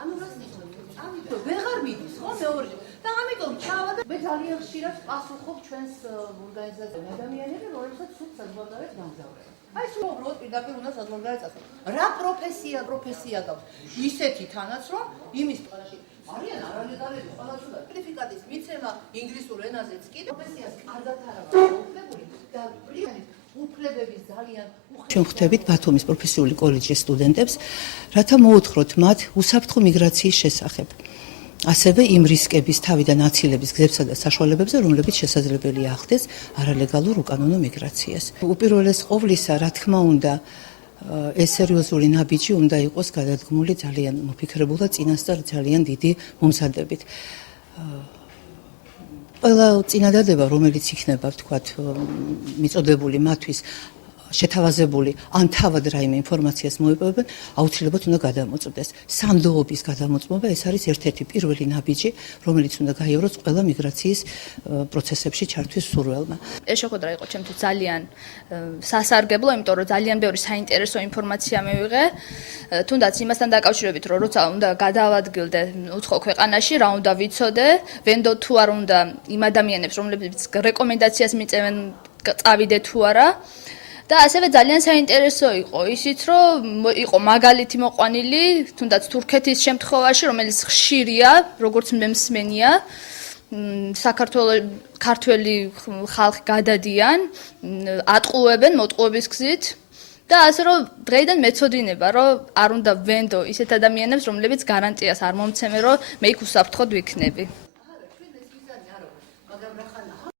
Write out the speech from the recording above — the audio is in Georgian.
ანუ რას ნიშნავს? ამიტომ ვეღარ მიდის, ხო მეორე. და ამიტომ ჩავადა მე ძალიან ხშირად პასუხობ ჩვენს ორგანიზაციას ადამიანები, რომლებსაც სულ საზღვარგარეთ გამგზავრება. აი სულ უბრალოდ პირდაპირ უნდა საზღვარგარეთ წასვლა. რა პროფესია გაქვს? ისეთი თანაც რომ იმის პარაში არიან არალეგალები ყველასულა სერტიფიკატის მიცემა ინგლისურ ენაზეც კი პროფესიას კარგად არ აქვს უფლებული და უფლებების ძალიან ჩვენ ხვდებით ბათუმის პროფესიული კოლეჯის სტუდენტებს, რათა მოუთხროთ მათ უსაფრთხო მიგრაციის შესახებ. ასევე იმ რისკების თავიდან აცილების გზებსა და საშუალებებზე, რომლებიც შესაძლებელია ახდეს არალეგალურ უკანონო მიგრაციას. უპირველეს ყოვლისა, რა თქმა უნდა, ეს სერიოზული ნაბიჯი უნდა იყოს გადადგმული ძალიან მოფიქრებულ და წინასწარ ძალიან დიდი მომზადებით. ყველა წინადადება, რომელიც იქნება, ვთქვათ, მიწოდებული მათთვის შეთავაზებული ან თავად რაიმე ინფორმაციას მოიპოვებენ, აუცილებლად უნდა გადამოწმდეს. სანდოობის გადამოწმობა ეს არის ერთ-ერთი პირველი ნაბიჯი, რომელიც უნდა გაიაროს ყველა მიგრაციის პროცესებში ჩართვის მსურველმა. ეს შეხვედრა იყო ჩემთვის ძალიან სასარგებლო, იმიტომ რომ ძალიან ბევრი საინტერესო ინფორმაცია მივიღე. თუნდაც იმასთან დაკავშირებით, რომ როცა უნდა გადავადგილდე უცხო ქვეყანაში, რა უნდა ვიცოდე, ვენდო თუ არ უნდა იმ ადამიანებს, რომლებიც რეკომენდაციას მიწევენ, წავიდე თუ არა. და ასევე ძალიან საინტერესო იყო ისიც, რომ იყო მაგალითი მოყვანილი, თუნდაც თურქეთის შემთხვევაში, რომელიც ხშირია, როგორც მე მსმენია, საქართველოს ქართველი ხალხი გადადიან, ატყუებენ მოტყუების გზით და ასე რომ დღეიდან მეცოდინება, რომ არ უნდა ვენდო ისეთ ადამიანებს, რომლებიც გარანტიას არ მომცემენ, რომ მე იქ უსაფრთხოდ ვიქნები.